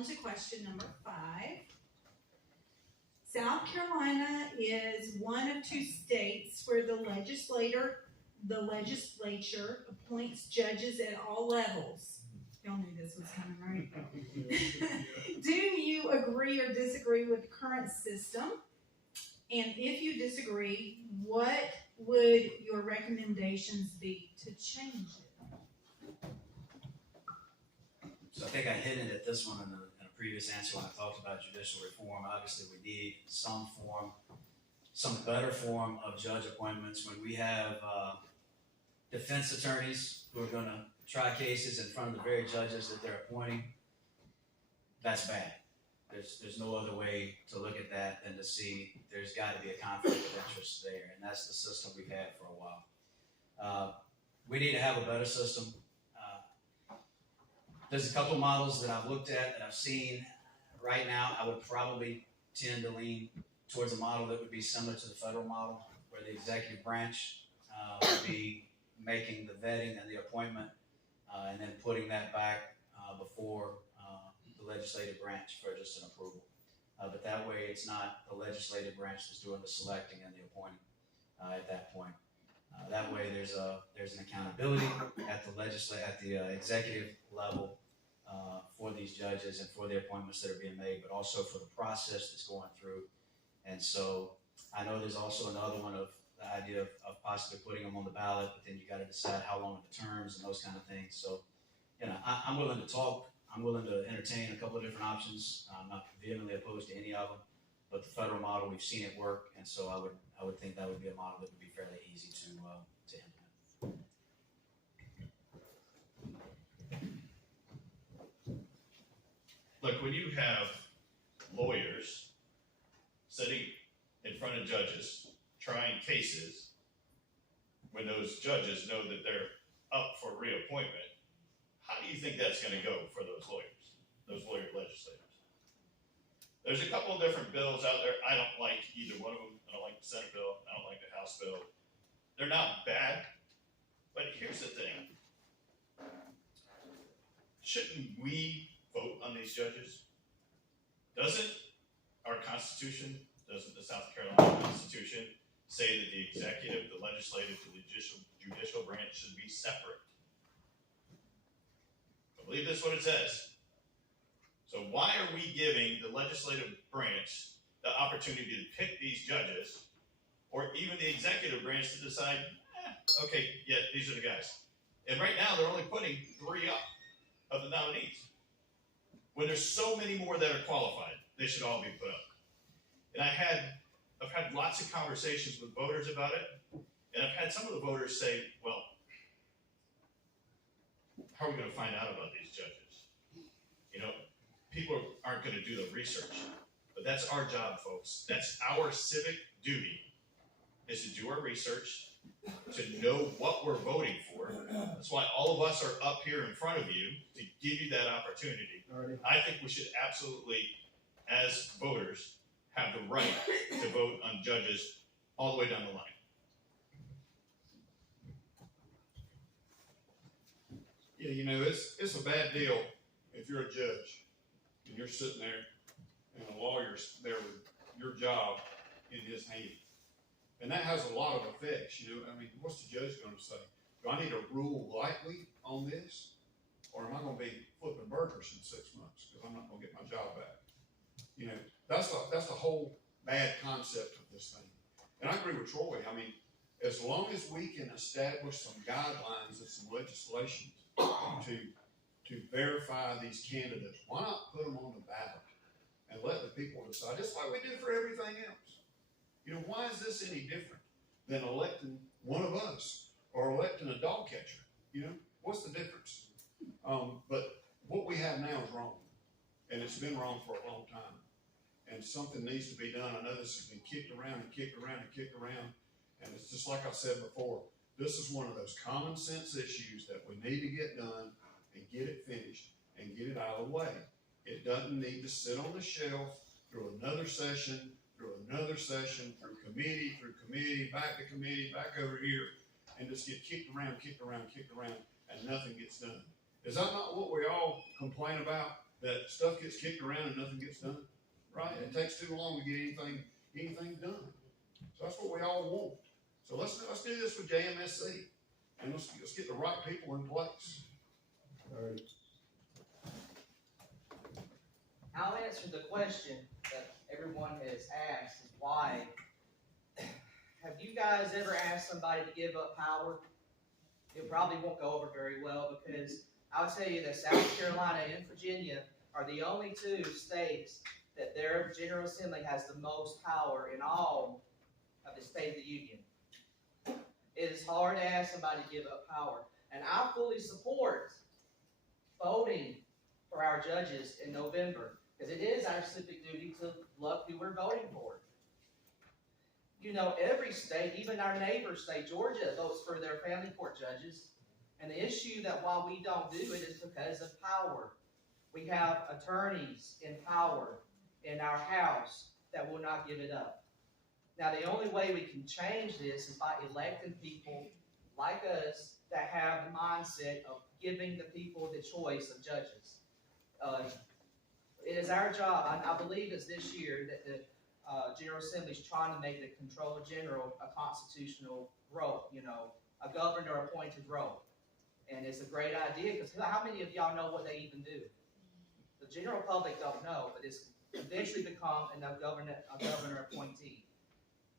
on to question number 5. South Carolina is one of 2 states where the legislature appoints judges at all levels. Y'all knew this was coming, right? Do you agree or disagree with the current system? And if you disagree, what would your recommendations be to change it? So I think I hinted at this one in a previous answer when I talked about judicial reform. Obviously, we need some better form of judge appointments. When we have defense attorneys who are going to try cases in front of the very judges that they're appointing, that's bad. There's no other way to look at that than to see there's got to be a conflict of interest there, and that's the system we've had for a while. We need to have a better system. There's a couple models that I've looked at that I've seen. Right now, I would probably tend to lean towards a model that would be similar to the federal model, where the executive branch would be making the vetting and the appointment, and then putting that back before the legislative branch for just an approval. But that way, it's not the legislative branch that's doing the selecting and the appointing at that point. That way, there's an accountability at the executive level for these judges and for the appointments that are being made, but also for the process that's going through. And so, I know there's also another one of the idea of possibly putting them on the ballot, but then you got to decide how long are the terms and those kind of things. So, I'm willing to talk. I'm willing to entertain a couple of different options. I'm not vehemently opposed to any of them, but the federal model, we've seen it work, and so I would think that would be a model that would be fairly easy to implement. Look, when you have lawyers sitting in front of judges trying cases, when those judges know that they're up for reappointment, how do you think that's going to go for those lawyer legislators? There's a couple of different bills out there. I don't like either one of them. I don't like the Senate bill. I don't like the House bill. They're not bad, but here's the thing. Shouldn't we vote on these judges? Doesn't our Constitution, doesn't the South Carolina Constitution say that the executive, the legislative, the judicial branch should be separate? I believe that's what it says. So why are we giving the legislative branch the opportunity to pick these judges, or even the executive branch to decide, okay, yeah, these are the guys. And right now they're only putting 3 up of the nominees. When there's so many more that are qualified, they should all be put up. And I've had lots of conversations with voters about it, and I've had some of the voters say, well, how are we going to find out about these judges? People aren't going to do the research, but that's our job, folks. That's our civic duty, is to do our research, to know what we're voting for. That's why all of us are up here in front of you, to give you that opportunity. I think we should absolutely, as voters, have the right to vote on judges all the way down the line. Yeah, it's a bad deal if you're a judge and you're sitting there and a lawyer's there with your job in his hand. And that has a lot of effects, what's the judge going to say? Do I need to rule lightly on this? Or am I going to be flipping burgers in 6 months because I'm not going to get my job back? That's the whole bad concept of this thing. And I agree with Troy. As long as we can establish some guidelines and some legislation to verify these candidates, why not put them on the ballot and let the people decide, just like we do for everything else? Why is this any different than electing one of us or electing a dog catcher? What's the difference? But what we have now is wrong, and it's been wrong for a long time. And something needs to be done. I know this has been kicked around and kicked around and kicked around, and it's just like I said before. This is one of those common sense issues that we need to get done and get it finished and get it out of the way. It doesn't need to sit on the shelf through another session, through committee, back to committee, back over here, and just get kicked around, and nothing gets done. Is that not what we all complain about? that stuff gets kicked around and nothing gets done, right? It takes too long to get anything done. So that's what we all want. So let's do this with JMSC, and let's get the right people in place. I'll answer the question that everyone has asked, is why. Have you guys ever asked somebody to give up power? It probably won't go over very well, because I'll tell you that South Carolina and Virginia are the only two states that their General Assembly has the most power in all of the State of the Union. It is hard to ask somebody to give up power. And I fully support voting for our judges in November, because it is our civic duty to love who we're voting for. You know, every state, even our neighbor state, Georgia, votes for their family court judges. And the issue that why we don't do it is because of power. We have attorneys in power in our House that will not give it up. Now, the only way we can change this is by electing people like us that have the mindset of giving the people the choice of judges. It is our job. I believe it's this year that the General Assembly is trying to make the Comptroller General a constitutional role, a governor-appointed role. And it's a great idea, because how many of y'all know what they even do? The general public don't know, but it's eventually become a governor appointee.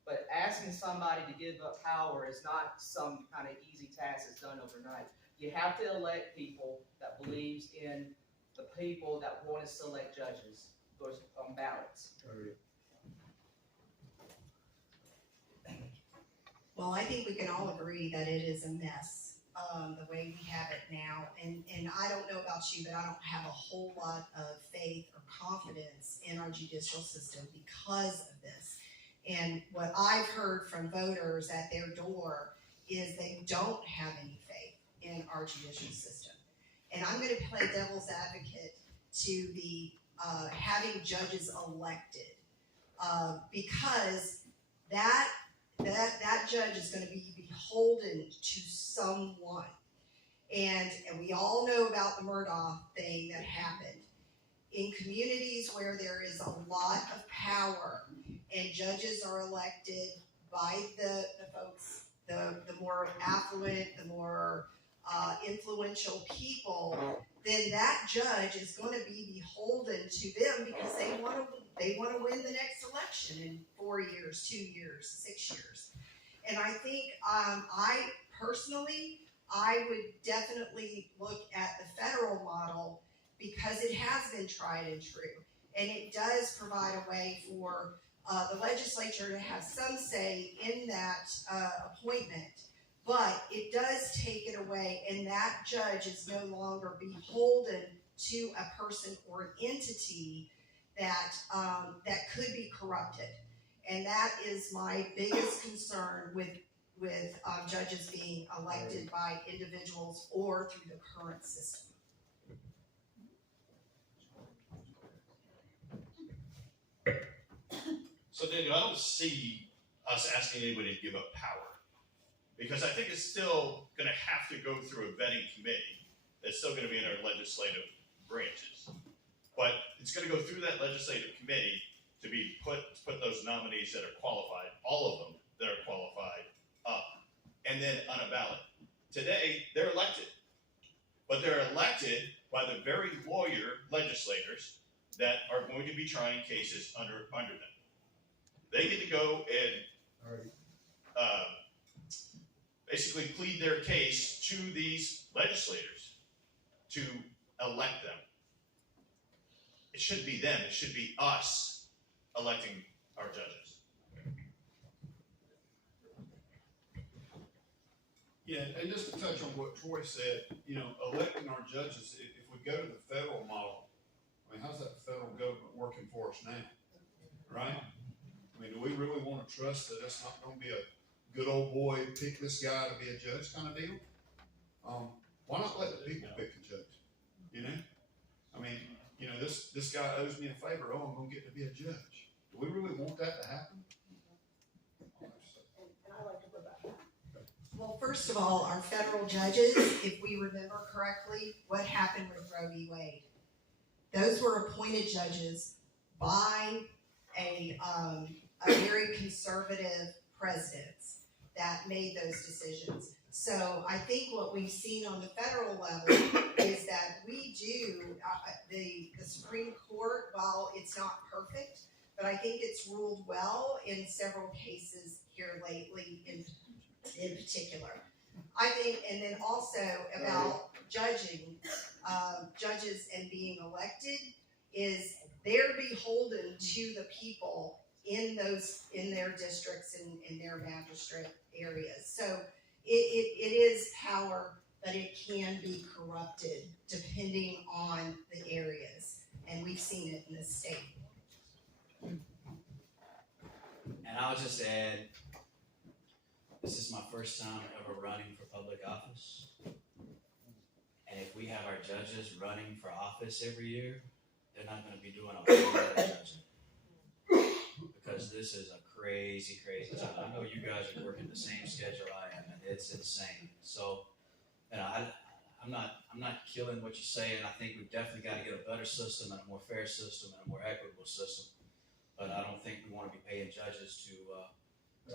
But asking somebody to give up power is not some kind of easy task that's done overnight. You have to elect people that believes in the people that want to select judges on ballots. Well, I think we can all agree that it is a mess, the way we have it now. And I don't know about you, but I don't have a whole lot of faith or confidence in our judicial system because of this. And what I've heard from voters at their door is they don't have any faith in our judicial system. And I'm going to play devil's advocate to the having judges elected, because that judge is going to be beholden to someone. And we all know about the Murdaugh thing that happened. In communities where there is a lot of power and judges are elected by the folks, the more affluent, the more influential people, then that judge is going to be beholden to them, because they want to win the next election in 4 years, 2 years, 6 years. And I think I personally would definitely look at the federal model, because it has been tried and true, and it does provide a way for the legislature to have some say in that appointment. But it does take it away, and that judge is no longer beholden to a person or an entity that could be corrupted. And that is my biggest concern with judges being elected by individuals or through the current system. So Daniel, I don't see us asking anybody to give up power, because I think it's still going to have to go through a vetting committee that's still going to be in our legislative branches. But it's going to go through that legislative committee to be put those nominees that are qualified, all of them that are qualified, up, and then on a ballot. Today, they're elected, but they're elected by the very lawyer legislators that are going to be trying cases under them. They get to go and basically plead their case to these legislators to elect them. It shouldn't be them. It should be us electing our judges. Yeah, and just to touch on what Troy said, electing our judges, if we go to the federal model, how's that federal government working for us now, right? Do we really want to trust that it's not going to be a good old boy, pick this guy to be a judge kind of deal? Why not let the people pick a judge? This guy owes me a favor. Oh, I'm going to get to be a judge. Do we really want that to happen? Well, first of all, our federal judges, if we remember correctly, what happened with Roe v. Wade? Those were appointed judges by a very conservative presidents that made those decisions. So I think what we've seen on the federal level is that we do, the Supreme Court, while it's not perfect, but I think it's ruled well in several cases here lately in particular. I think, and then also about judging, judges and being elected, is they're beholden to the people in their districts and in their magistrate areas. So it is power, but it can be corrupted depending on the areas, and we've seen it in this state. And I'll just add, this is my first time ever running for public office. And if we have our judges running for office every year, they're not gonna be doing a whole lot of judging. Because this is a crazy, crazy time. I know you guys are working the same schedule I am, and it's insane. So, you know, I'm not killing what you're saying. I think we've definitely got to get a better system and a more fair system and a more equitable system. But I don't think we want to be paying judges to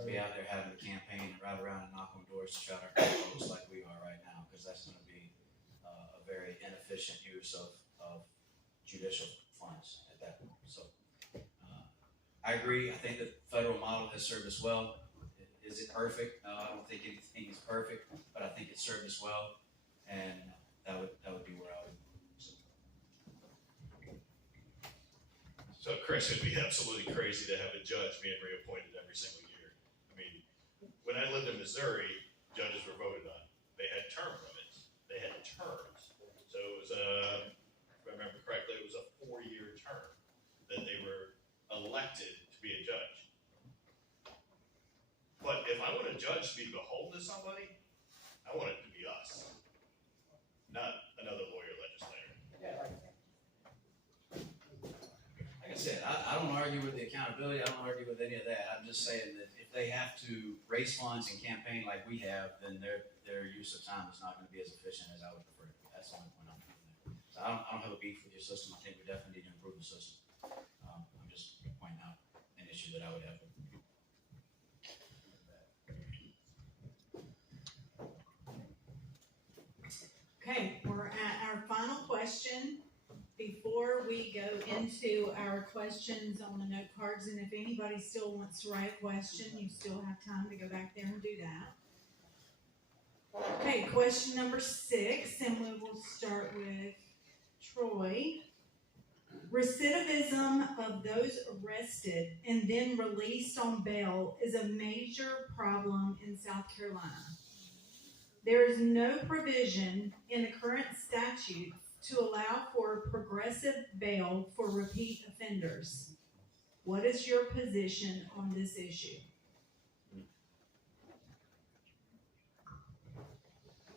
be out there having a campaign and ride around and knock on doors to try to hurt folks like we are right now, because that's going to be a very inefficient use of judicial funds at that point. So I agree. I think the federal model has served us well. Is it perfect? No, I don't think anything is perfect, but I think it served us well, and that would be where I would. So Chris, it'd be absolutely crazy to have a judge being reappointed every single year. I mean, when I lived in Missouri, judges were voted on. They had term limits. They had terms. So it was if I remember correctly, it was a 4-year term that they were elected to be a judge. But if I want a judge to be beholden to somebody, I want it to be us, not another lawyer legislator. Like I said, I don't argue with the accountability. I don't argue with any of that. I'm just saying that if they have to raise funds and campaign like we have, then their use of time is not going to be as efficient as I would prefer. That's the only point I'm making there. So I don't have a beef with your system. I think we definitely need to improve the system. I'm just pointing out an issue that I would have with it. Okay, we're at our final question before we go into our questions on the note cards. And if anybody still wants to write a question, you still have time to go back there and do that. Okay, question number 6, and we will start with Troy. Recidivism of those arrested and then released on bail is a major problem in South Carolina. There is no provision in the current statute to allow for progressive bail for repeat offenders. What is your position on this issue?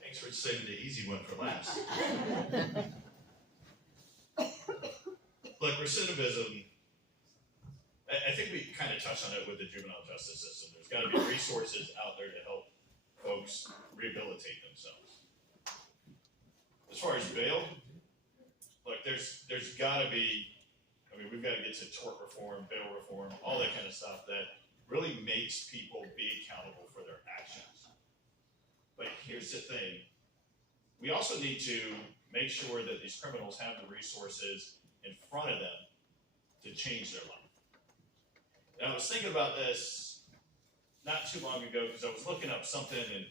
Thanks for saving the easy one for last. Look, recidivism, I think we kind of touched on it with the juvenile justice system. There's got to be resources out there to help folks rehabilitate themselves. As far as bail, look, there's got to be, I mean, we've got to get to tort reform, bail reform, all that kind of stuff that really makes people be accountable for their actions. But here's the thing. We also need to make sure that these criminals have the resources in front of them to change their life. And I was thinking about this not too long ago because I was looking up something and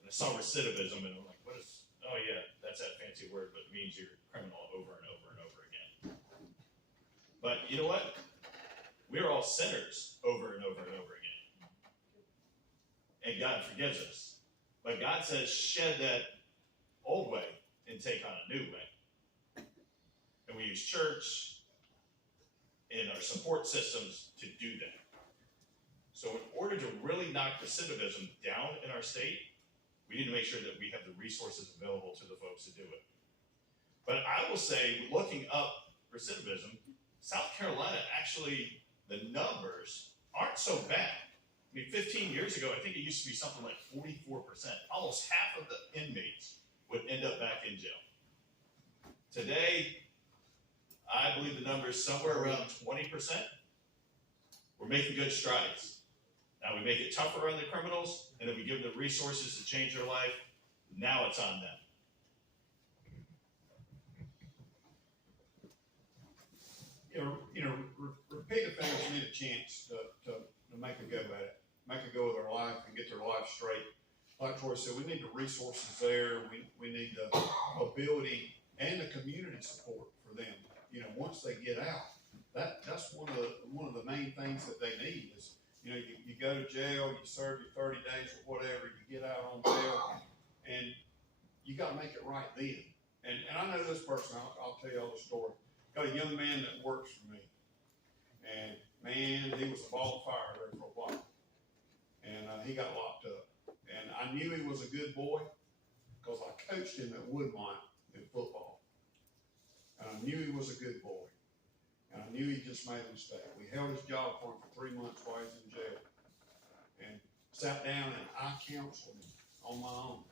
I saw recidivism and I'm like, what is, oh yeah, that's that fancy word, but it means you're criminal over and over and over again. But you know what? We're all sinners over and over and over again. And God forgives us. But God says, shed that old way and take on a new way. And we use church and our support systems to do that. So in order to really knock recidivism down in our state, we need to make sure that we have the resources available to the folks to do it. But I will say, looking up recidivism, South Carolina actually, the numbers aren't so bad. I mean, 15 years ago, I think it used to be something like 44%. Almost half of the inmates would end up back in jail. Today, I believe the number is somewhere around 20%. We're making good strides. Now we make it tougher on the criminals, and if we give them the resources to change their life, now it's on them. Repeat offenders need a chance to make a go at it, make a go of their life and get their life straight. Like Troy said, we need the resources there, we need the ability and the community support for them. Once they get out, that's one of the main things that they need is, you go to jail, you serve your 30 days or whatever, you get out on bail, and you gotta make it right then. And I know this person, I'll tell you all the story. Got a young man that works for me, and man, he was a ball of fire there for a while, and he got locked up. And I knew he was a good boy because I coached him at Woodmont in football, and I knew he was a good boy, and I knew he just made a mistake. We held his job for him for 3 months while he was in jail, and sat down and I counseled him on my own.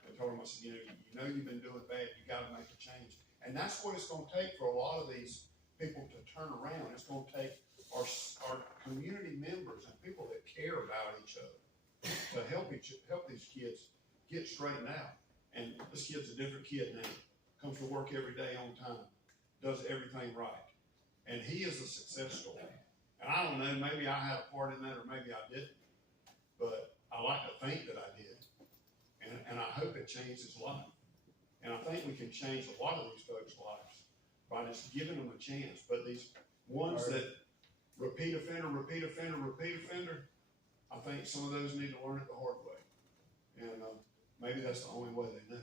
I told him, I said, you've been doing bad. You got to make a change. And that's what it's going to take for a lot of these people to turn around. It's going to take our community members and people that care about each other to help these kids get straightened out. And this kid's a different kid now. Comes to work every day on time. Does everything right. And he is a success story. And I don't know, maybe I had a part in that or maybe I didn't. But I like to think that I did. And I hope it changed his life. And I think we can change a lot of these folks' lives by just giving them a chance. But these ones that repeat offender, I think some of those need to learn it the hard way. And maybe that's the only way they know.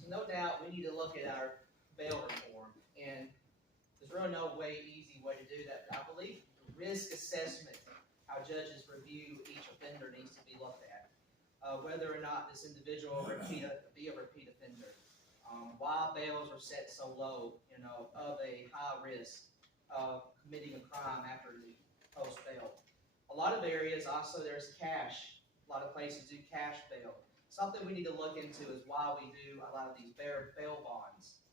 So no doubt we need to look at our bail reform, and there's really no easy way to do that. But I believe the risk assessment, how judges review each offender, needs to be looked at. Whether or not this individual will be a repeat offender. Why bails are set so low, of a high risk of committing a crime after the post bail. A lot of areas also there's cash. A lot of places do cash bail. Something we need to look into is why we do a lot of these bail bonds.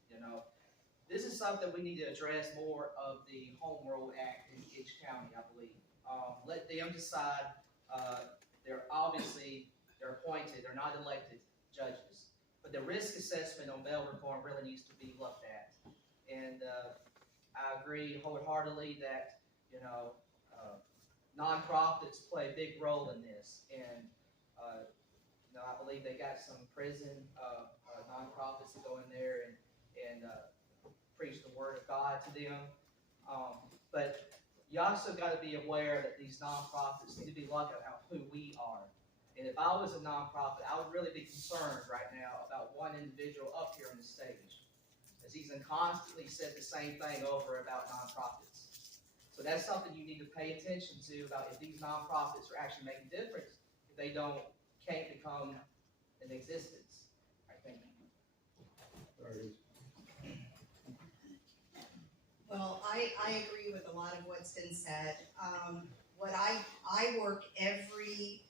This is something we need to address more of the Home Rule Act in each county, I believe. Let them decide. They're appointed, they're not elected judges. But the risk assessment on bail reform really needs to be looked at. And I agree wholeheartedly that, nonprofits play a big role in this. And, I believe they got some prison nonprofits that go in there and preach the word of God to them. But you also got to be aware that these nonprofits need to be looking at who we are. And if I was a nonprofit, I would really be concerned right now about one individual up here on the stage, as he's constantly said the same thing over about nonprofits. So that's something you need to pay attention to about if these nonprofits are actually making a difference, if they can't become an existence, I think. Well, I agree with a lot of what's been said. I work every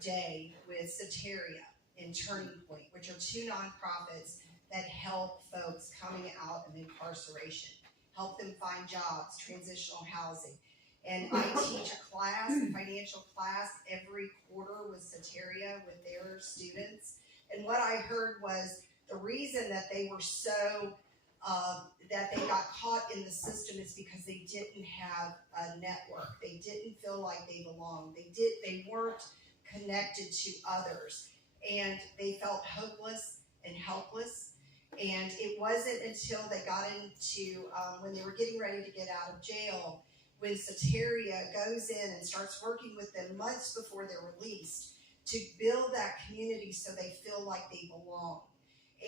day with Soteria and Turning Point, which are two nonprofits that help folks coming out of incarceration, help them find jobs, transitional housing. And I teach a class, a financial class, every quarter with Soteria, with their students. And what I heard was the reason that they were so that they got caught in the system is because they didn't have a network. They didn't feel like they belonged. They weren't connected to others. And they felt hopeless and helpless. And it wasn't until they got into, when they were getting ready to get out of jail, when Soteria goes in and starts working with them months before they're released to build that community so they feel like they belong.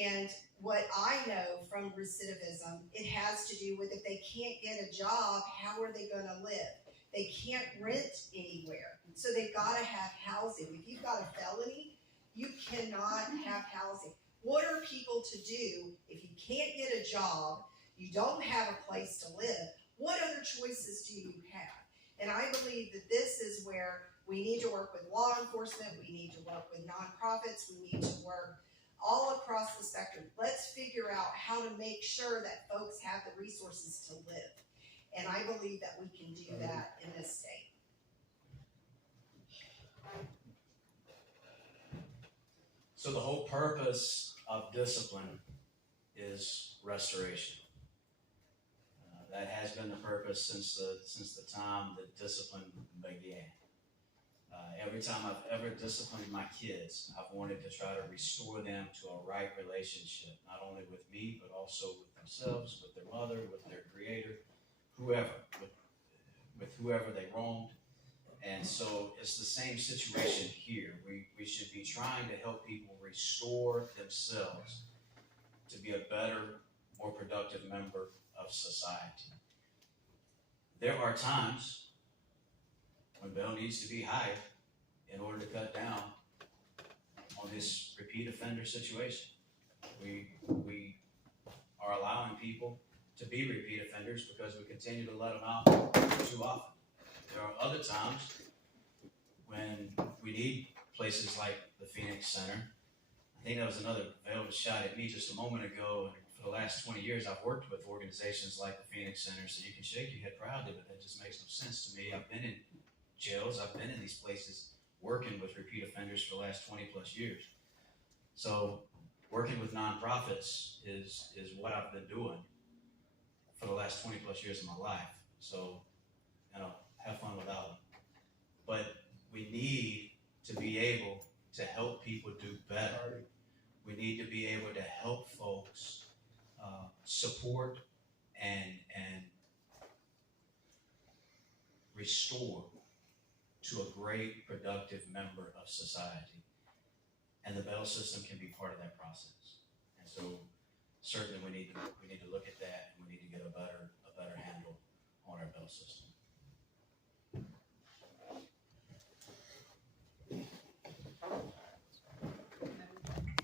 And what I know from recidivism, it has to do with if they can't get a job, how are they going to live? They can't rent anywhere. So they've got to have housing. If you've got a felony, you cannot have housing. What are people to do if you can't get a job, you don't have a place to live? What other choices do you have? And I believe that this is where we need to work with law enforcement, we need to work with nonprofits, we need to work all across the spectrum. Let's figure out how to make sure that folks have the resources to live. And I believe that we can do that in this state. So the whole purpose of discipline is restoration. That has been the purpose since the time that discipline began. Every time I've ever disciplined my kids, I've wanted to try to restore them to a right relationship, not only with me, but also with themselves, with their mother, with their creator, whoever, with whoever they wronged. And so it's the same situation here. We should be trying to help people restore themselves to be a better, more productive member of society. There are times when bail needs to be higher in order to cut down on this repeat offender situation. We are allowing people to be repeat offenders because we continue to let them out too often. There are other times when we need places like the Phoenix Center. I think that was another veiled shot at me just a moment ago. And for the last 20 years, I've worked with organizations like the Phoenix Center, so you can shake your head proudly, but that just makes no sense to me. I've been in jails, I've been in these places working with repeat offenders for the last 20 plus years. So working with nonprofits is what I've been doing for the last 20 plus years of my life. So, have fun without them. But we need to be able to help people do better. We need to be able to help folks support and restore to a great, productive member of society. And the bail system can be part of that process. And so certainly we need to look at that, and we need to get a better handle on our bail system.